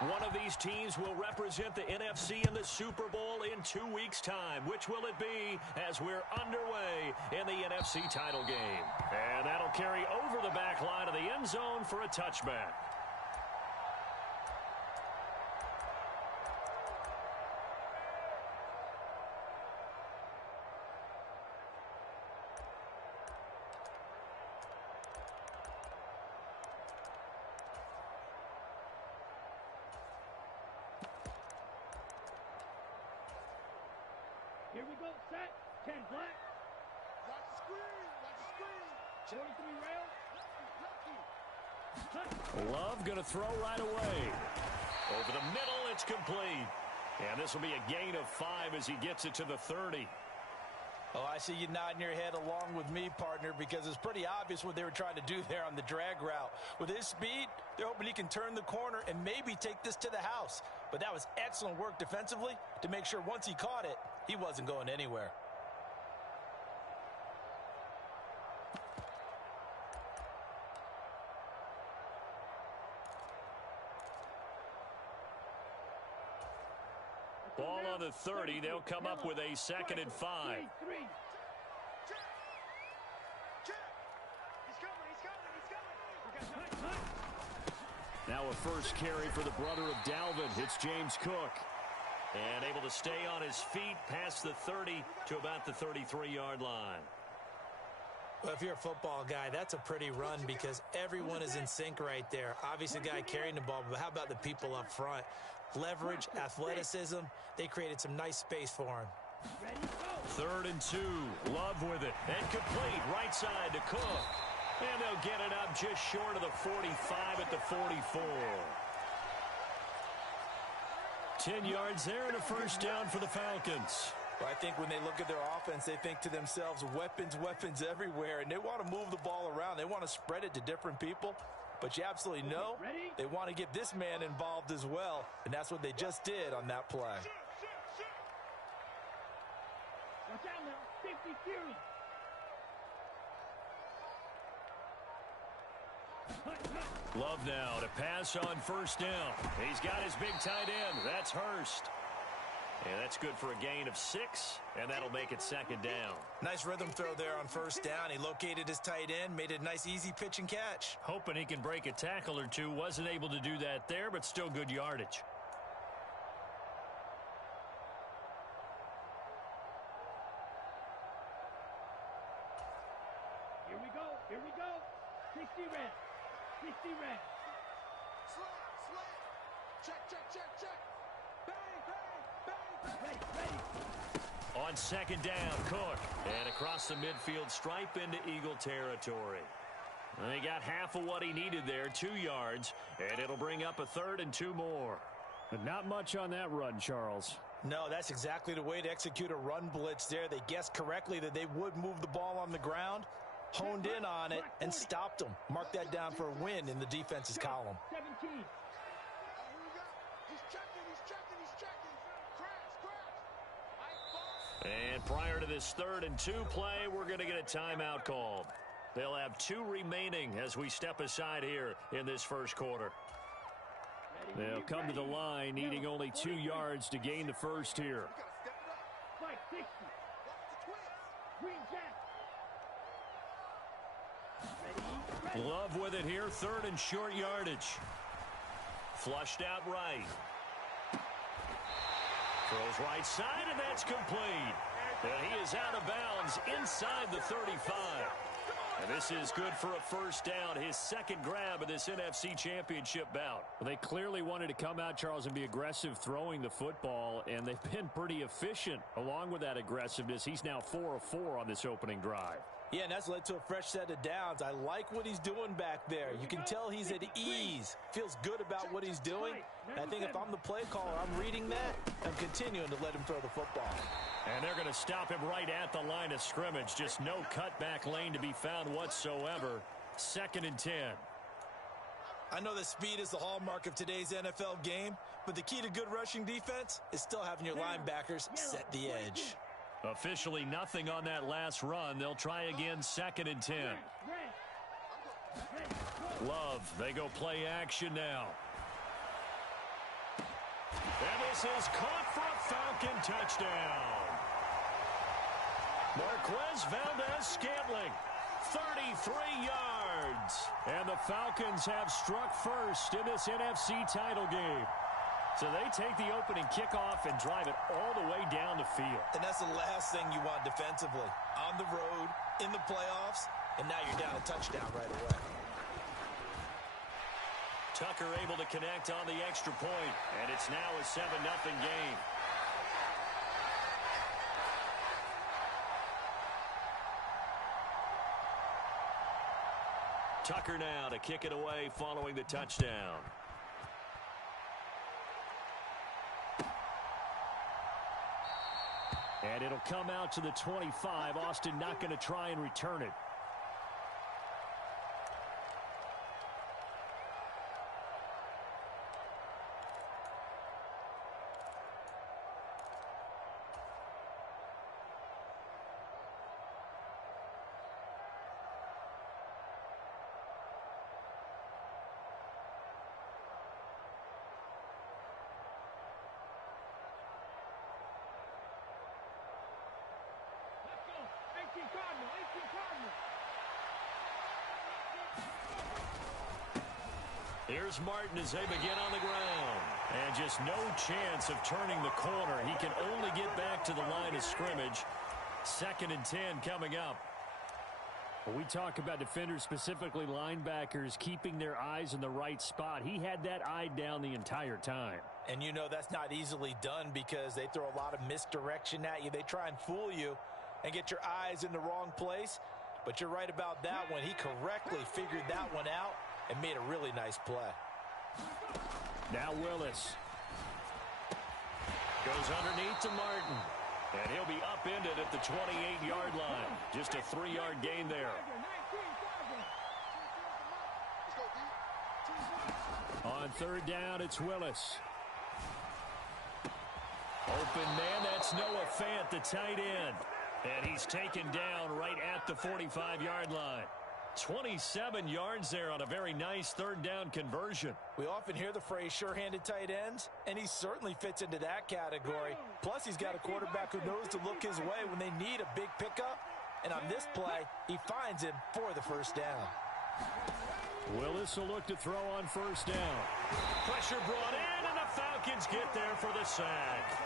One of these teams will represent the NFC in the Super Bowl in 2 weeks' time. Which will it be as we're underway in the NFC title game? And that'll carry over the back line of the end zone for a touchback. Here we go, set, 10 black. Watch the screen, 43 rail. Love going to throw right away. Over the middle, it's complete. And this will be a gain of 5 as he gets it to the 30. Oh, I see you nodding your head along with me, partner, because it's pretty obvious what they were trying to do there on the drag route. With his speed, they're hoping he can turn the corner and maybe take this to the house. But that was excellent work defensively to make sure once he caught it, he wasn't going anywhere. Ball on the 30. They'll come up with a 2nd and 5. Now a first carry for the brother of Dalvin. It's James Cook. And able to stay on his feet past the 30 to about the 33-yard line. Well, if you're a football guy, that's a pretty run because everyone is in sync right there. Obviously, the guy carrying the ball, but how about the people up front? Leverage, athleticism, they created some nice space for him. 3rd and 2. Love with it. And complete. Right side to Cook. And they'll get it up just short of the 45 at the 44. 10 yards there and a first down for the Falcons. Well, I think when they look at their offense, they think to themselves, weapons, weapons everywhere, and they want to move the ball around. They want to spread it to different people, but you absolutely know they want to get this man involved as well, and that's what they just did on that play. Watch out now, 50 Fury. Love now to pass on first down. He's got his big tight end. That's Hurst. And that's good for a gain of 6, and that'll make it 2nd down. Nice rhythm throw there on first down. He located his tight end, made it a nice, easy pitch and catch. Hoping he can break a tackle or two. Wasn't able to do that there, but still good yardage. Here we go, 60 red, 60 red. Slant. Check. Bang. Ready. On 2nd down, Cook. And across the midfield stripe into Eagle territory. And he got half of what he needed there, 2 yards. And it'll bring up a 3rd and 2 more. But not much on that run, Charles. No, that's exactly the way to execute a run blitz there. They guessed correctly that they would move the ball on the ground, honed in on it, and stopped them. Mark that down for a win in the defense's column. 17. He's checking. Crash. And prior to this 3rd and 2 play, we're going to get a timeout called. They'll have 2 remaining as we step aside here in this first quarter. They'll come to the line needing only 2 yards to gain the first here. Fight 60. Green Jack. Ready. Love with it here, 3rd and short yardage. Flushed out right. Throws right side, and that's complete. And he is out of bounds inside the 35. And this is good for a first down, his 2nd grab of this NFC Championship bout. Well, they clearly wanted to come out, Charles, and be aggressive throwing the football, and they've been pretty efficient along with that aggressiveness. He's now 4 of 4 on this opening drive. Yeah, and that's led to a fresh set of downs. I like what he's doing back there. You can tell he's at ease, feels good about what he's doing. And I think if I'm the play caller, I'm reading that and continuing to let him throw the football. And they're going to stop him right at the line of scrimmage. Just no cutback lane to be found whatsoever. 2nd and 10. I know that speed is the hallmark of today's NFL game, but the key to good rushing defense is still having your linebackers set the edge. Officially nothing on that last run. They'll try again, 2nd and 10. Love, they go play action now. And this is caught for a Falcon touchdown. Marquez Valdez-Scantling, 33 yards. And the Falcons have struck first in this NFC title game. So they take the opening kickoff and drive it all the way down the field. And that's the last thing you want defensively. On the road, in the playoffs, and now you're down a touchdown right away. Tucker able to connect on the extra point, and it's now a 7-0 game. Tucker now to kick it away following the touchdown. And it'll come out to the 25. Austin not going to try and return it. Here's Martin as they begin on the ground. And just no chance of turning the corner. He can only get back to the line of scrimmage. 2nd and 10 coming up. When we talk about defenders, specifically linebackers, keeping their eyes in the right spot. He had that eye down the entire time. And you know that's not easily done because they throw a lot of misdirection at you. They try and fool you and get your eyes in the wrong place. But you're right about that one. He correctly figured that one out and made a really nice play. Now Willis. Goes underneath to Martin. And he'll be upended at the 28-yard line. Just a 3-yard gain there. On 3rd down, it's Willis. Open man, that's Noah Fant, the tight end. And he's taken down right at the 45-yard line. 27 yards there on a very nice 3rd down conversion. We often hear the phrase sure-handed tight ends, and he certainly fits into that category. Plus, he's got a quarterback who knows to look his way when they need a big pickup. And on this play, he finds him for the 1st down. Willis will look to throw on 1st down. Pressure brought in, and the Falcons get there for the sack.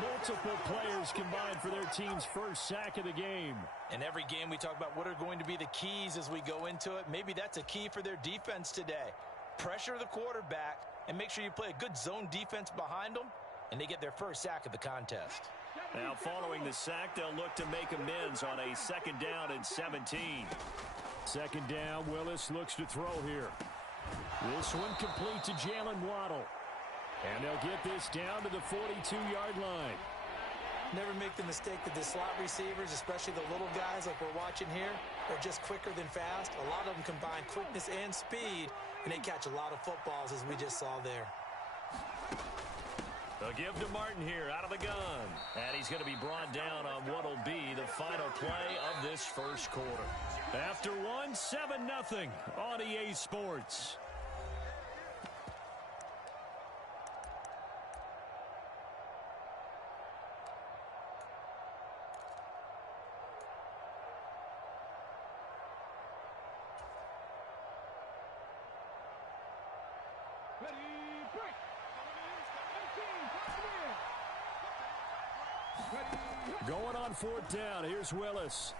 Multiple players combined for their team's first sack of the game. In every game we talk about what are going to be the keys as we go into it. Maybe that's a key for their defense today. Pressure the quarterback and make sure you play a good zone defense behind them, and they get their first sack of the contest. Now following the sack, they'll look to make amends on a 2nd down and 17. 2nd down, Willis looks to throw here. This one complete to Jalen Waddle. And they'll get this down to the 42-yard line. Never make the mistake that the slot receivers, especially the little guys like we're watching here, are just quicker than fast. A lot of them combine quickness and speed, and they catch a lot of footballs, as we just saw there. They'll give to Martin here out of the gun. And he's going to be brought down on what will be the final play of this 1st quarter. After one, 7-0 on EA Sports. Going on 4th down. Here's Willis.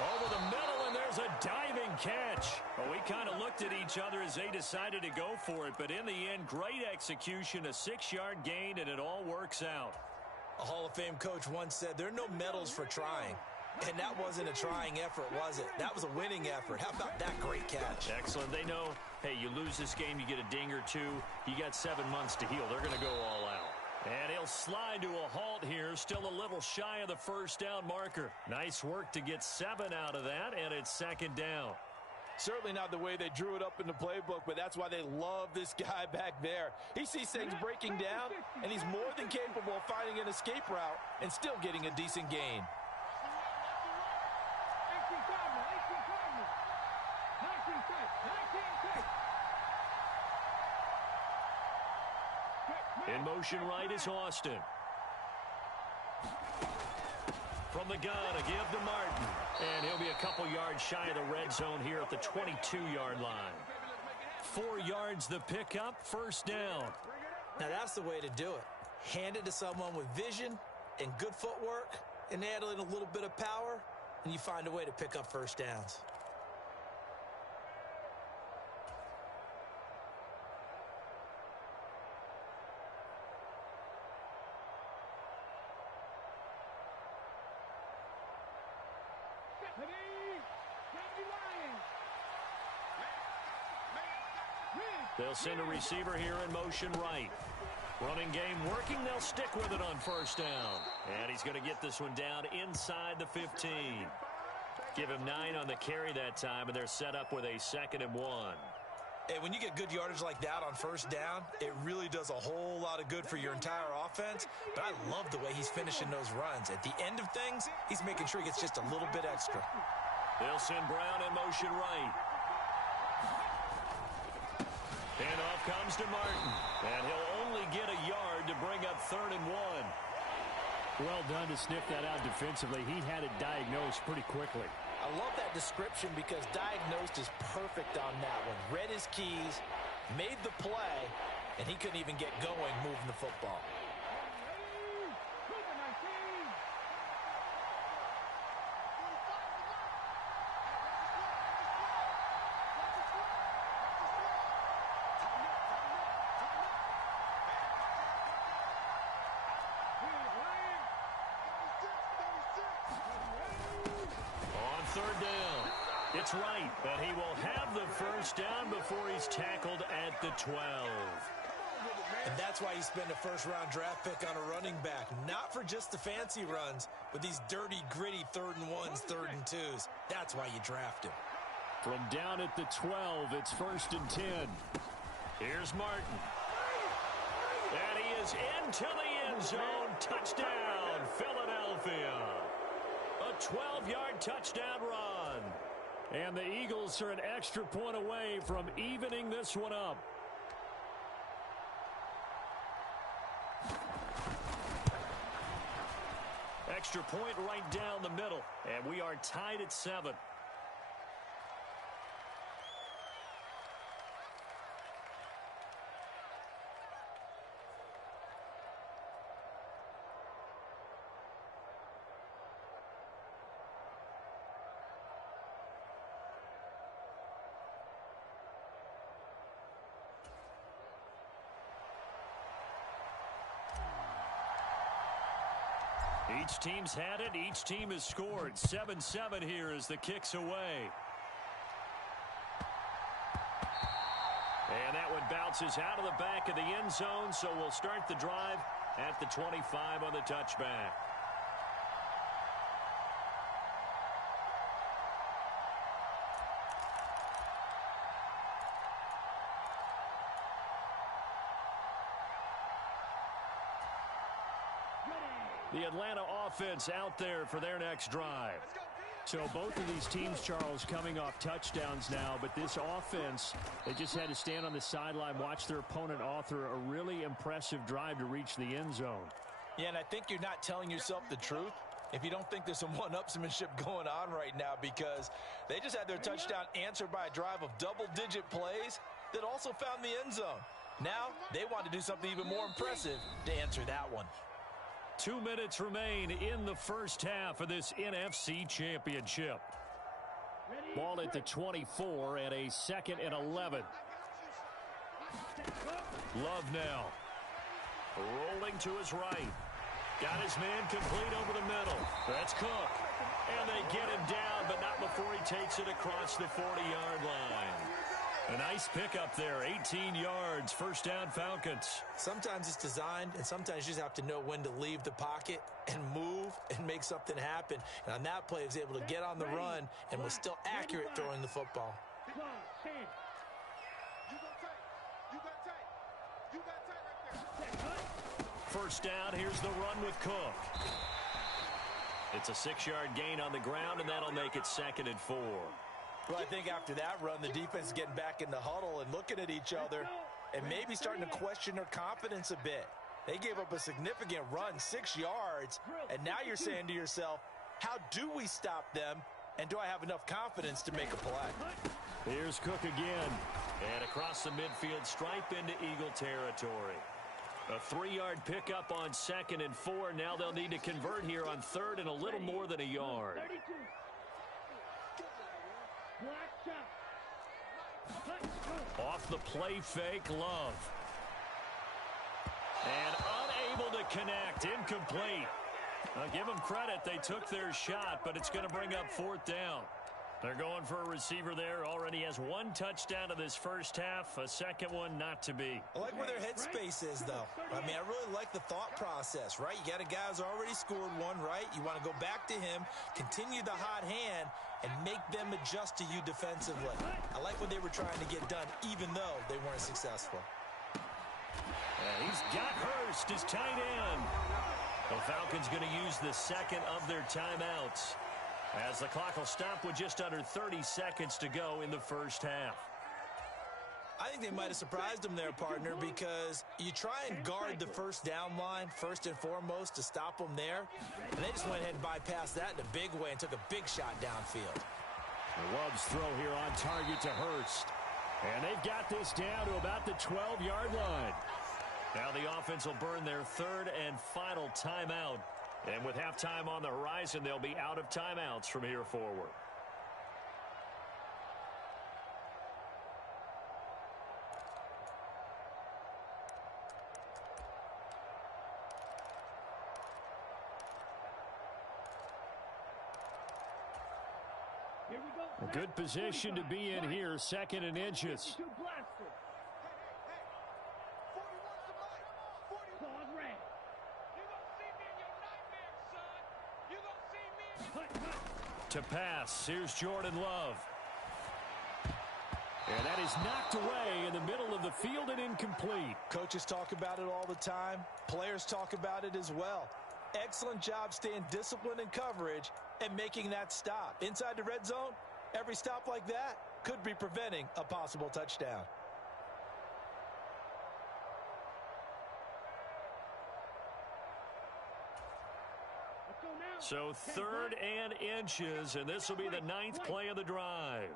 Over the middle, and there's a diving catch. Well, we kind of looked at each other as they decided to go for it, but in the end, great execution, a 6-yard gain, and it all works out. A Hall of Fame coach once said, there are no medals for trying. And that wasn't a trying effort, was it? That was a winning effort. How about that great catch? Excellent. They know, hey, you lose this game, you get a ding or two. You got 7 months to heal. They're going to go all out. And he'll slide to a halt here, still a little shy of the 1st down marker. Nice work to get 7 out of that, and it's 2nd down. Certainly not the way they drew it up in the playbook, but that's why they love this guy back there. He sees things breaking down, and he's more than capable of finding an escape route and still getting a decent gain. In motion right is Austin. From the gun, a give to Martin. And he'll be a couple yards shy of the red zone here at the 22-yard line. 4 yards the pickup, first down. Now that's the way to do it. Hand it to someone with vision and good footwork and add in a little bit of power, and you find a way to pick up first downs. They'll send a receiver here in motion right. Running game working. They'll stick with it on first down. And he's going to get this one down inside the 15. Give him 9 on the carry that time, and they're set up with a 2nd and 1. Hey, when you get good yardage like that on first down, it really does a whole lot of good for your entire offense. But I love the way he's finishing those runs. At the end of things, he's making sure he gets just a little bit extra. They'll send Brown in motion right. And off comes to Martin. And he'll only get a yard to bring up 3rd and 1. Well done to sniff that out defensively. He had it diagnosed pretty quickly. I love that description because diagnosed is perfect on that one. Read his keys, made the play, and he couldn't even get going moving the football. It's right, but he will have the first down before he's tackled at the 12. And that's why you spend a first-round draft pick on a running back. Not for just the fancy runs, but these dirty, gritty 3rd and 1s, 3rd and 2s. That's why you draft him. From down at the 12, it's 1st and 10. Here's Martin. And he is into the end zone. Touchdown, Philadelphia. A 12-yard touchdown run. And the Eagles are an extra point away from evening this one up. Extra point right down the middle. And we are tied at 7. Each team's had it. Each team has scored. 7-7 here as the kick's away. And that one bounces out of the back of the end zone, so we'll start the drive at the 25 on the touchback. The Atlanta offense out there for their next drive. So both of these teams, Charles, coming off touchdowns now, but this offense, they just had to stand on the sideline, watch their opponent author a really impressive drive to reach the end zone. Yeah, and I think you're not telling yourself the truth if you don't think there's some one-upsmanship going on right now, because they just had their touchdown answered by a drive of double-digit plays that also found the end zone. Now they want to do something even more impressive to answer that one. 2 minutes remain in the first half of this NFC Championship. Ball at the 24 and a 2nd and 11. Love now. Rolling to his right. Got his man complete over the middle. That's Cook. And they get him down, but not before he takes it across the 40-yard line. A nice pickup there, 18 yards, first down Falcons. Sometimes it's designed, and sometimes you just have to know when to leave the pocket and move and make something happen. And on that play, he was able to get on the run and was still accurate throwing the football. First down, here's the run with Cook. It's a 6-yard gain on the ground, and that'll make it 2nd and 4. Well, I think after that run, the defense is getting back in the huddle and looking at each other. and maybe starting to question their confidence a bit. They gave up a significant run, 6 yards, and now you're saying to yourself, how do we stop them, and do I have enough confidence to make a play? Here's Cook again. And across the midfield stripe into Eagle territory. A 3-yard pickup on 2nd and 4. Now they'll need to convert here on 3rd and a little more than a yard. 32. Black shot. Off the play fake, Love. And unable to connect. Incomplete. Give them credit. They took their shot, but it's going to bring up 4th down. They're going for a receiver there. Already has 1 touchdown in this first half. A second one not to be. I like where their headspace is, though. I mean, I really like the thought process, right? You got a guy who's already scored one, right? You want to go back to him, continue the hot hand, and make them adjust to you defensively. I like what they were trying to get done, even though they weren't successful. And he's got Hurst, his tight end. The Falcons going to use the second of their timeouts, as the clock will stop with just under 30 seconds to go in the first half. I think they might have surprised them there, partner, because you try and guard the first down line first and foremost to stop them there, and they just went ahead and bypassed that in a big way and took a big shot downfield. Love's throw here on target to Hurst. And they've got this down to about the 12-yard line. Now the offense will burn their 3rd and final timeout. And with halftime on the horizon, they'll be out of timeouts from here forward. Here we go. A good position to be in here, 2nd and inches. 52 blaster. Claws red. To pass, here's Jordan Love. And that is knocked away in the middle of the field and incomplete. Coaches talk about it all the time. Players talk about it as well. Excellent job staying disciplined in coverage and making that stop. Inside the red zone, every stop like that could be preventing a possible touchdown. So 3rd and inches, and this will be the 9th play of the drive.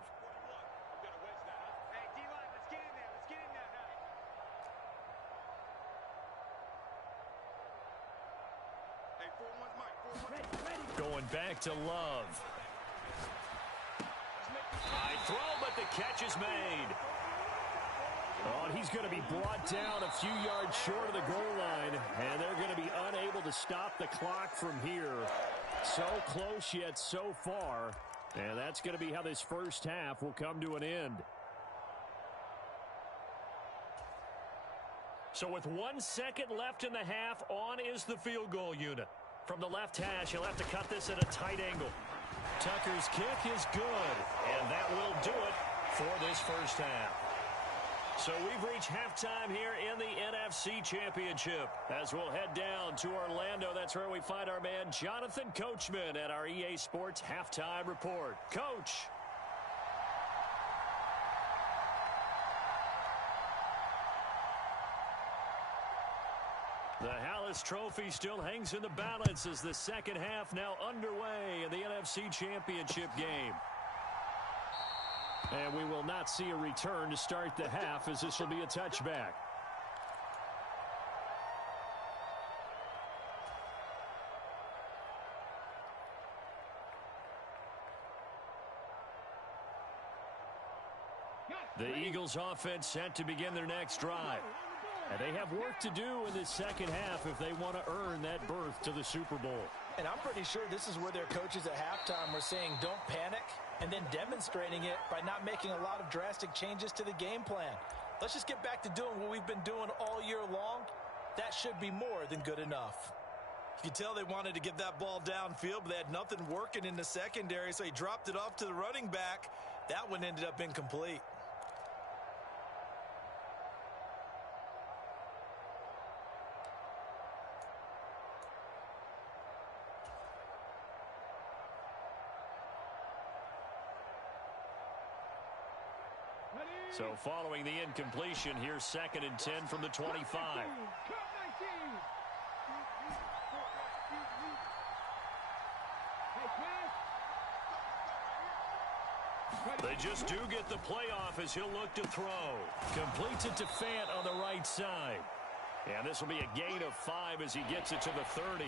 Going back to Love. High throw, but the catch is made. Oh, and he's going to be brought down a few yards short of the goal line, and they're going to be unable to stop the clock from here. So close yet so far, and that's going to be how this first half will come to an end. So with 1 second left in the half, on is the field goal unit. From the left hash, he'll have to cut this at a tight angle. Tucker's kick is good, and that will do it for this first half. So we've reached halftime here in the NFC Championship. As we'll head down to Orlando, that's where we find our man Jonathan Coachman at our EA Sports Halftime Report. Coach. The Hallis Trophy still hangs in the balance as the second half now underway in the NFC Championship game. And we will not see a return to start the half, as this will be a touchback. The Eagles offense set to begin their next drive. And they have work to do in this second half if they want to earn that berth to the Super Bowl. And I'm pretty sure this is where their coaches at halftime were saying don't panic, and then demonstrating it by not making a lot of drastic changes to the game plan. Let's just get back to doing what we've been doing all year long. That should be more than good enough. You can tell they wanted to get that ball downfield, but they had nothing working in the secondary, so he dropped it off to the running back. That one ended up incomplete. So following the incompletion, here's 2nd and 10 from the 25. They just do get the playoff as he'll look to throw. Completes it to Fant on the right side. And this will be a gain of 5 as he gets it to the 30.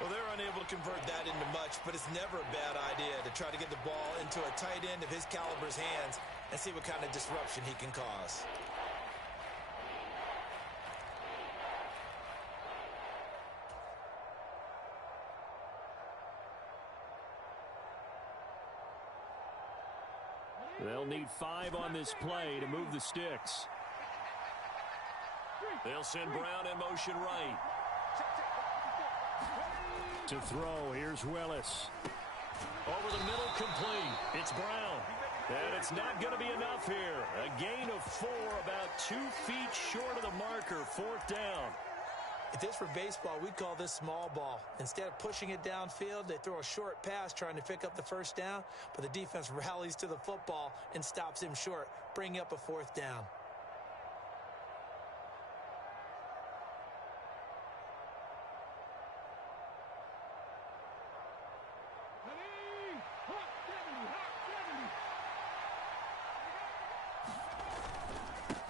Well, they're unable to convert that into much, but it's never a bad idea to try to get the ball into a tight end of his caliber's hands and see what kind of disruption he can cause. They'll need 5 on this play to move the sticks. They'll send Brown in motion right. To throw, here's Willis. Over the middle, complete. It's Brown. And it's not going to be enough here. A gain of 4, about 2 feet short of the marker, 4th down. If this were baseball, we'd call this small ball. Instead of pushing it downfield, they throw a short pass trying to pick up the 1st down, but the defense rallies to the football and stops him short, bringing up a 4th down.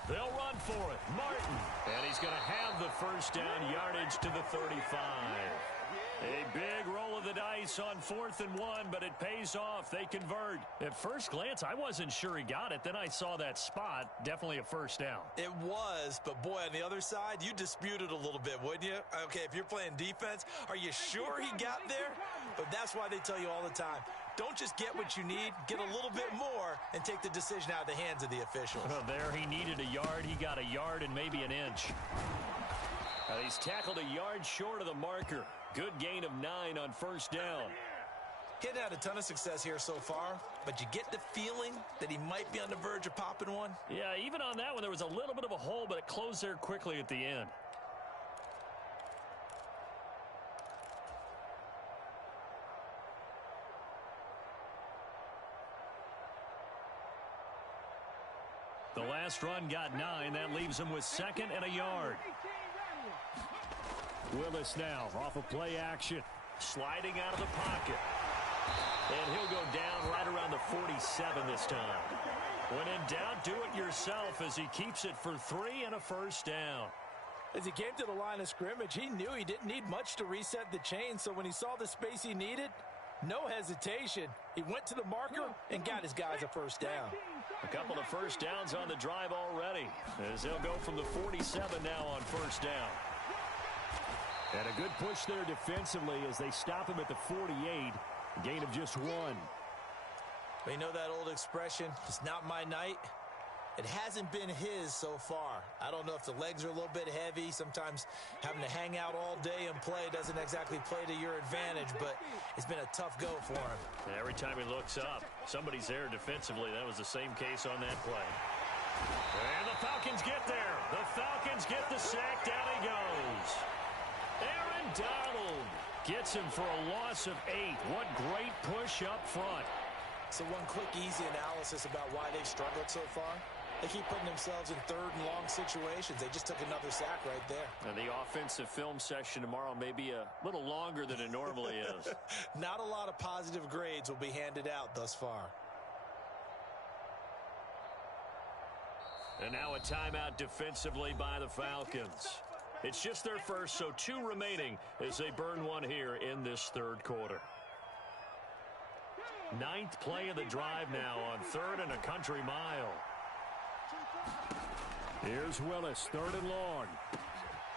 They'll run for it. Martin. And he's going to have the 1st down, yardage to the 35. A big roll of the dice on 4th and 1, but it pays off. They convert. At first glance, I wasn't sure he got it. Then I saw that spot. Definitely a 1st down. It was, but boy, on the other side, you dispute it a little bit, wouldn't you? Okay, if you're playing defense, are you sure he got there? But that's why they tell you all the time, don't just get what you need, get a little bit more, and take the decision out of the hands of the officials. Well, there he needed a yard. He got a yard and maybe an inch. He's tackled a yard short of the marker. Good gain of 9 on 1st down. He hadn't had a ton of success here so far, but you get the feeling that he might be on the verge of popping one. Yeah, even on that one, there was a little bit of a hole, but it closed there quickly at the end. The last run got 9. That leaves him with 2nd and a yard. Willis now off of play action. Sliding out of the pocket. And he'll go down right around the 47 this time. When in doubt, do it yourself as he keeps it for 3 and a 1st down. As he came to the line of scrimmage, he knew he didn't need much to reset the chain, so when he saw the space he needed, no hesitation. He went to the marker and got his guys a 1st down. A couple of 1st downs on the drive already, as they'll go from the 47 now on 1st down. And a good push there defensively as they stop him at the 48. A gain of just 1. But you know that old expression, it's not my night? It hasn't been his so far. I don't know if the legs are a little bit heavy. Sometimes having to hang out all day and play doesn't exactly play to your advantage, but it's been a tough go for him. Every time he looks up, somebody's there defensively. That was the same case on that play. And the Falcons get there. The Falcons get the sack. Down he goes. Aaron Donald gets him for a loss of 8. What great push up front. So one quick, easy analysis about why they've struggled so far. They keep putting themselves in 3rd and long situations. They just took another sack right there. And the offensive film session tomorrow may be a little longer than it normally is. Not a lot of positive grades will be handed out thus far. And now a timeout defensively by the Falcons. It's just their first, so 2 remaining as they burn one here in this 3rd quarter. 9th play of the drive now on 3rd and a country mile. Here's Willis, 3rd and long.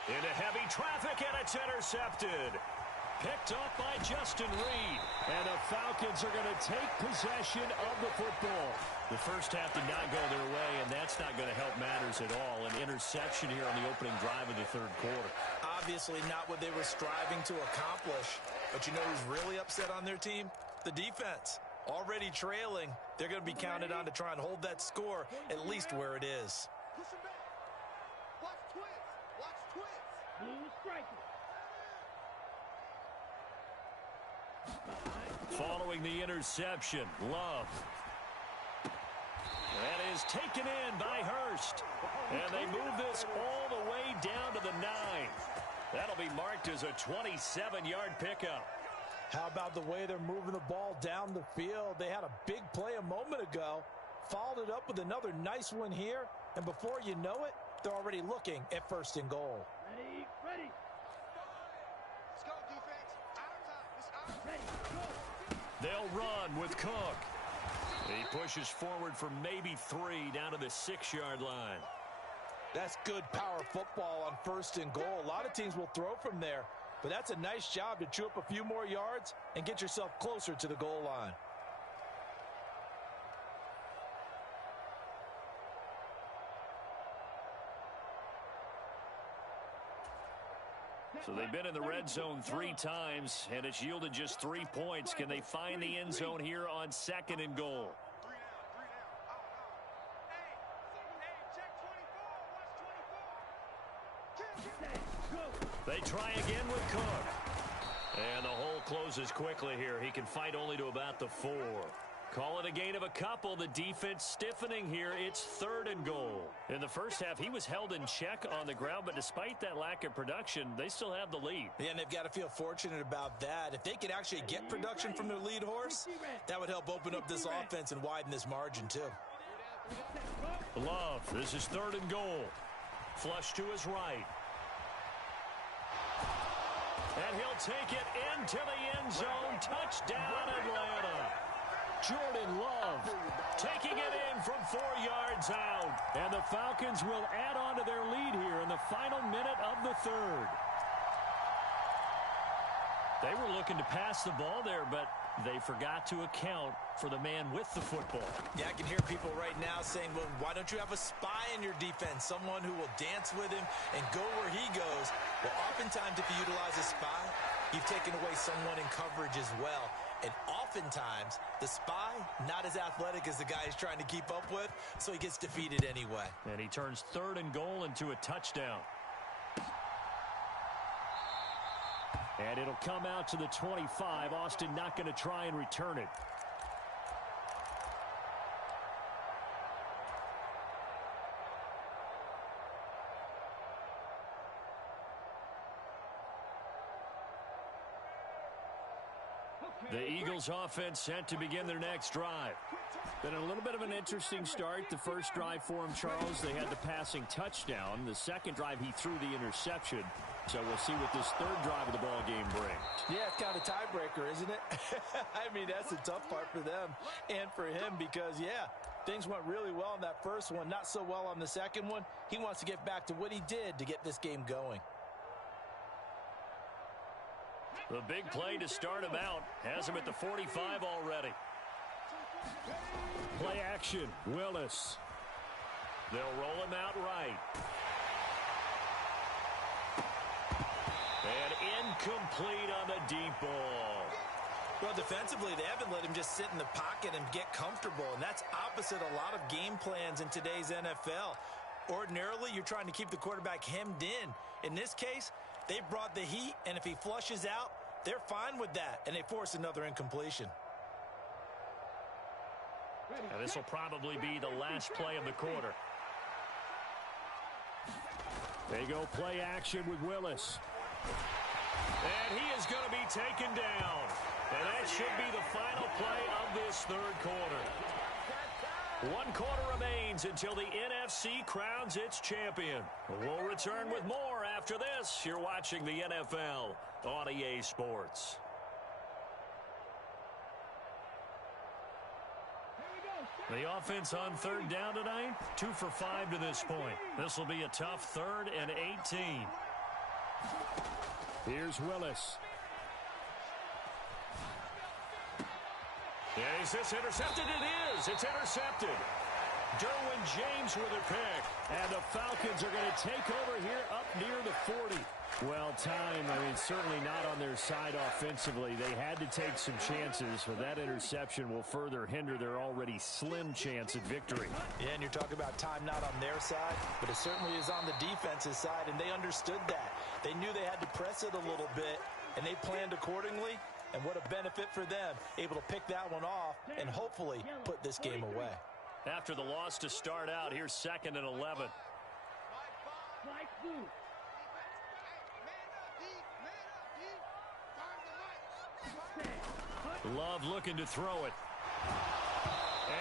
Into heavy traffic, and it's intercepted. Picked up by Justin Reed. And the Falcons are going to take possession of the football. The first half did not go their way, and that's not going to help matters at all. An interception here on the opening drive of the 3rd quarter. Obviously not what they were striving to accomplish. But you know who's really upset on their team? The defense. Already trailing, they're going to be counted on to try and hold that score at least where it is. Push him back. Watch twins. Watch twins. Blue striker. Following the interception, Love. That is is taken in by Hurst. And they move this all the way down to the 9. That'll be marked as a 27-yard pickup. How about the way they're moving the ball down the field? They had a big play a moment ago, followed it up with another nice one here, and before you know it, they're already looking at 1st and goal. Ready, ready. Let's go, defense. Our time. It's our time. Ready, go. They'll run with Cook. He pushes forward for maybe 3 down to the 6-yard line. That's good power football on 1st and goal. A lot of teams will throw from there, but that's a nice job to chew up a few more yards and get yourself closer to the goal line. So they've been in the red zone 3 times, and it's yielded just 3 points. Can they find the end zone here on 2nd and goal? 3 down. Hey, check 24. Watch 24. They try again with Cook. And the hole closes quickly here. He can fight only to about the 4. Call it a gain of a couple. The defense stiffening here. It's 3rd and goal. In the first half, he was held in check on the ground, but despite that lack of production, they still have the lead. Yeah, and they've got to feel fortunate about that. If they could actually get production from their lead horse, that would help open up this offense and widen this margin too. Love, this is 3rd and goal. Flush to his right. And he'll take it into the end zone. Touchdown, Atlanta. Jordan Love taking it in from 4 yards out. And the Falcons will add on to their lead here in the final minute of the 3rd. They were looking to pass the ball there, but they forgot to account for the man with the football. Yeah, I can hear people right now saying, well, why don't you have a spy in your defense, someone who will dance with him and go where he goes? Well, oftentimes if you utilize a spy, you've taken away someone in coverage as well. And oftentimes, the spy, not as athletic as the guy he's trying to keep up with, so he gets defeated anyway. And he turns 3rd and goal into a touchdown. And it'll come out to the 25. Austin not going to try and return it. The Eagles offense set to begin their next drive. Been a little bit of an interesting start. The first drive for him, Charles, they had the passing touchdown. The second drive, he threw the interception. So we'll see what this 3rd drive of the ball game brings. Yeah, it's kind of a tiebreaker, isn't it? I mean, that's the tough part for them and for him because, yeah, things went really well in that first one, not so well on the second one. He wants to get back to what he did to get this game going. The big play to start him out has him at the 45 already. Play action, Willis. They'll roll him out right. And incomplete on the deep ball. Well, defensively, they haven't let him just sit in the pocket and get comfortable, and that's opposite a lot of game plans in today's NFL. Ordinarily, you're trying to keep the quarterback hemmed in. In this case, they brought the heat, and if he flushes out, they're fine with that, and they force another incompletion. And this will probably be the last play of the quarter. They go play action with Willis. And he is going to be taken down. And that should be the final play of this 3rd quarter. 1 quarter remains until the NFC crowns its champion. We'll return with more after this. You're watching the NFL on EA Sports. The offense on 3rd down tonight, 2 for 5 to this point. This will be a tough 3rd and 18. Here's Willis. And is this intercepted? It is. It's intercepted. Derwin James with a pick. And the Falcons are going to take over here up near the 40. Well, time, certainly not on their side offensively. They had to take some chances, but that interception will further hinder their already slim chance at victory. Yeah, and you're talking about time not on their side, but it certainly is on the defense's side, and they understood that. They knew they had to press it a little bit, and they planned accordingly, and what a benefit for them, able to pick that one off and hopefully put this game away. after the loss to start out. Here's 2nd and 11. Flag blue. Love looking to throw it.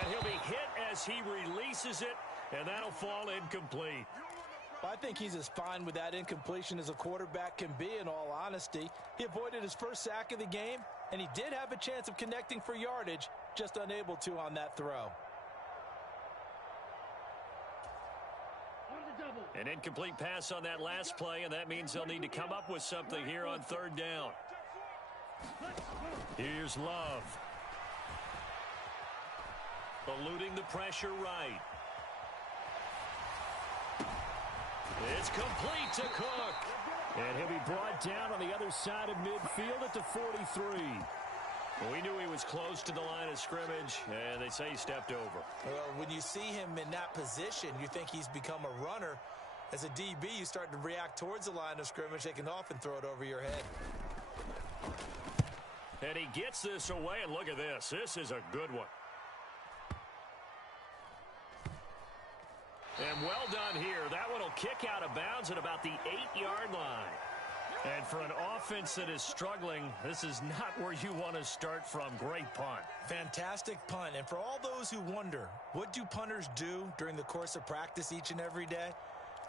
And he'll be hit as he releases it, and that'll fall incomplete. I think he's as fine with that incompletion as a quarterback can be, in all honesty. He avoided his first sack of the game, and he did have a chance of connecting for yardage, just unable to on that throw. On the double. An incomplete pass on that last play, and that means they'll need to come up with something here on 3rd down. Here's Love. Eluding the pressure right. It's complete to Cook. And he'll be brought down on the other side of midfield at the 43. We knew he was close to the line of scrimmage, and they say he stepped over. Well, when you see him in that position, you think he's become a runner. As a DB, you start to react towards the line of scrimmage. They can often throw it over your head. And he gets this away, and look at this. This is a good one. And well done here. That one will kick out of bounds at about the 8-yard line. And for an offense that is struggling, this is not where you want to start from. Great punt. Fantastic punt. And for all those who wonder, what do punters do during the course of practice each and every day?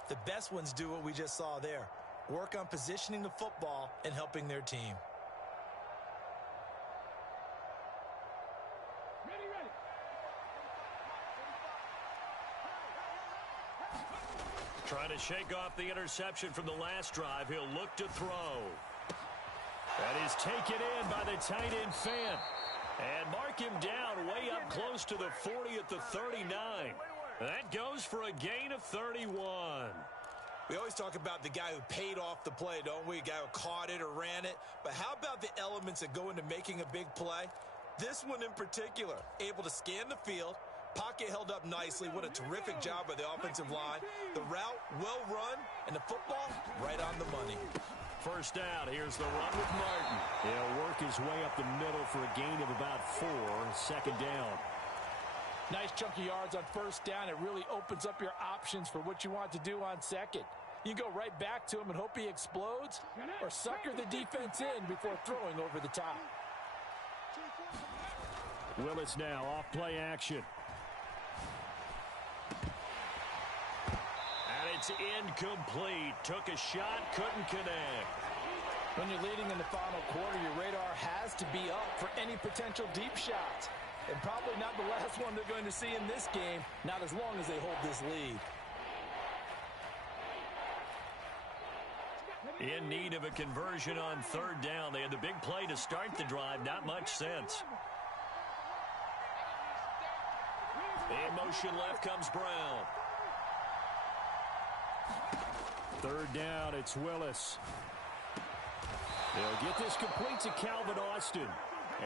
The best ones do what we just saw there. Work on positioning the football and helping their team. Trying to shake off the interception from the last drive. He'll look to throw. That is taken in by the tight end Fant. And mark him down way up close to the 40 at the 39. That goes for a gain of 31. We always talk about the guy who paid off the play, don't we? A guy who caught it or ran it. But how about the elements that go into making a big play? This one in particular, able to scan the field. Pocket held up nicely. What a terrific job by the offensive line. The route, well run, and the football, right on the money. First down, here's the run with Martin. He'll work his way up the middle for a gain of about 4. 2nd down. Nice chunky yards on first down. It really opens up your options for what you want to do on second. You go right back to him and hope he explodes, or sucker the defense in before throwing over the top. Willis now off play action. It's incomplete. Took a shot, couldn't connect. When you're leading in the final quarter, your radar has to be up for any potential deep shots. And probably not the last one they're going to see in this game, not as long as they hold this lead. In need of a conversion on 3rd down. They had the big play to start the drive. Not much sense. In motion left comes Brown. 3rd down, it's Willis. They'll get this complete to Calvin Austin.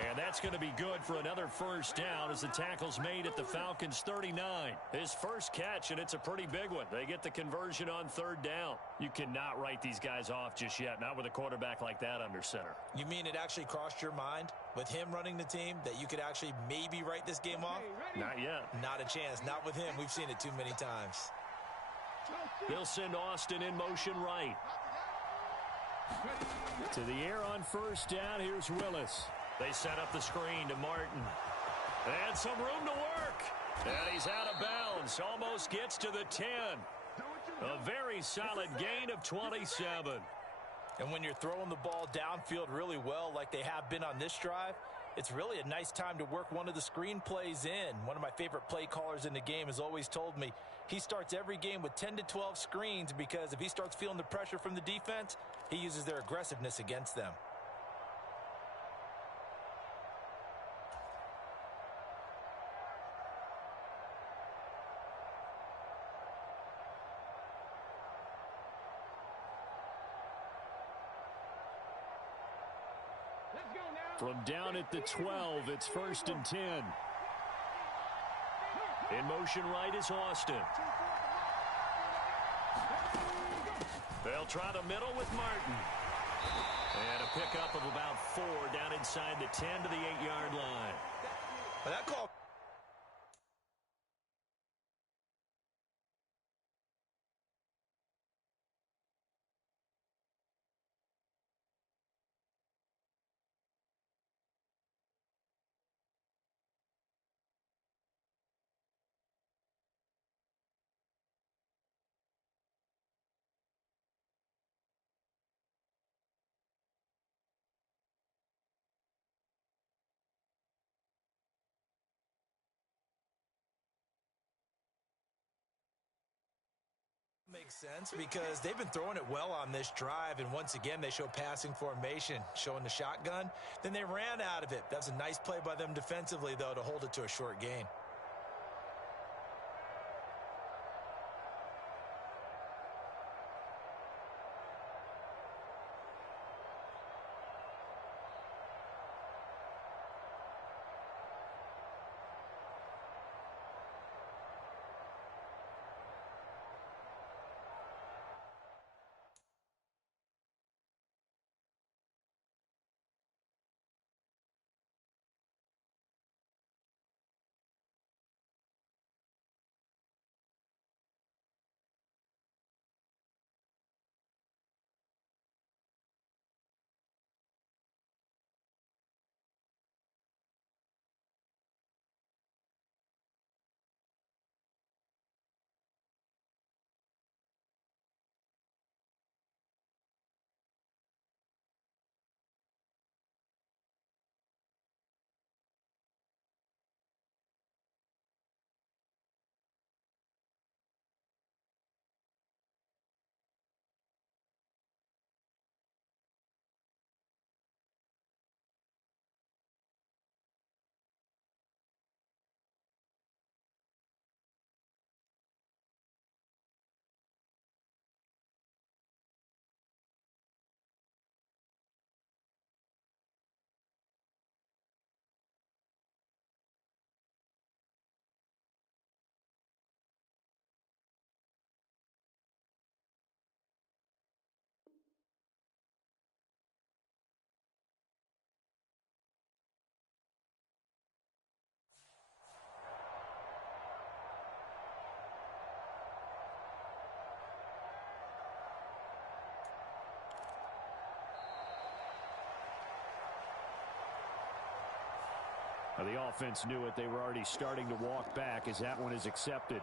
And that's going to be good for another first down as the tackle's made at the Falcons' 39. His first catch, and it's a pretty big one. They get the conversion on 3rd down. You cannot write these guys off just yet, not with a quarterback like that under center. You mean it actually crossed your mind with him running the team that you could actually maybe write this game off? Not yet. Not a chance. Not with him. We've seen it too many times. They'll send Austin in motion right. To the air on first down, here's Willis. They set up the screen to Martin. And some room to work. And he's out of bounds. Almost gets to the 10. A very solid gain of 27. And when you're throwing the ball downfield really well like they have been on this drive, it's really a nice time to work one of the screen plays in. One of my favorite play callers in the game has always told me he starts every game with 10 to 12 screens because if he starts feeling the pressure from the defense, he uses their aggressiveness against them. From down at the 12, it's 1st and 10. In motion right is Austin. They'll try the middle with Martin. And a pickup of about 4 down inside the 10 to the 8-yard line. Well, that call makes sense because they've been throwing it well on this drive, and once again they show passing formation, showing the shotgun. Then they ran out of it. That was a nice play by them defensively, though, to hold it to a short gain. Now the offense knew it. They were already starting to walk back as that one is accepted.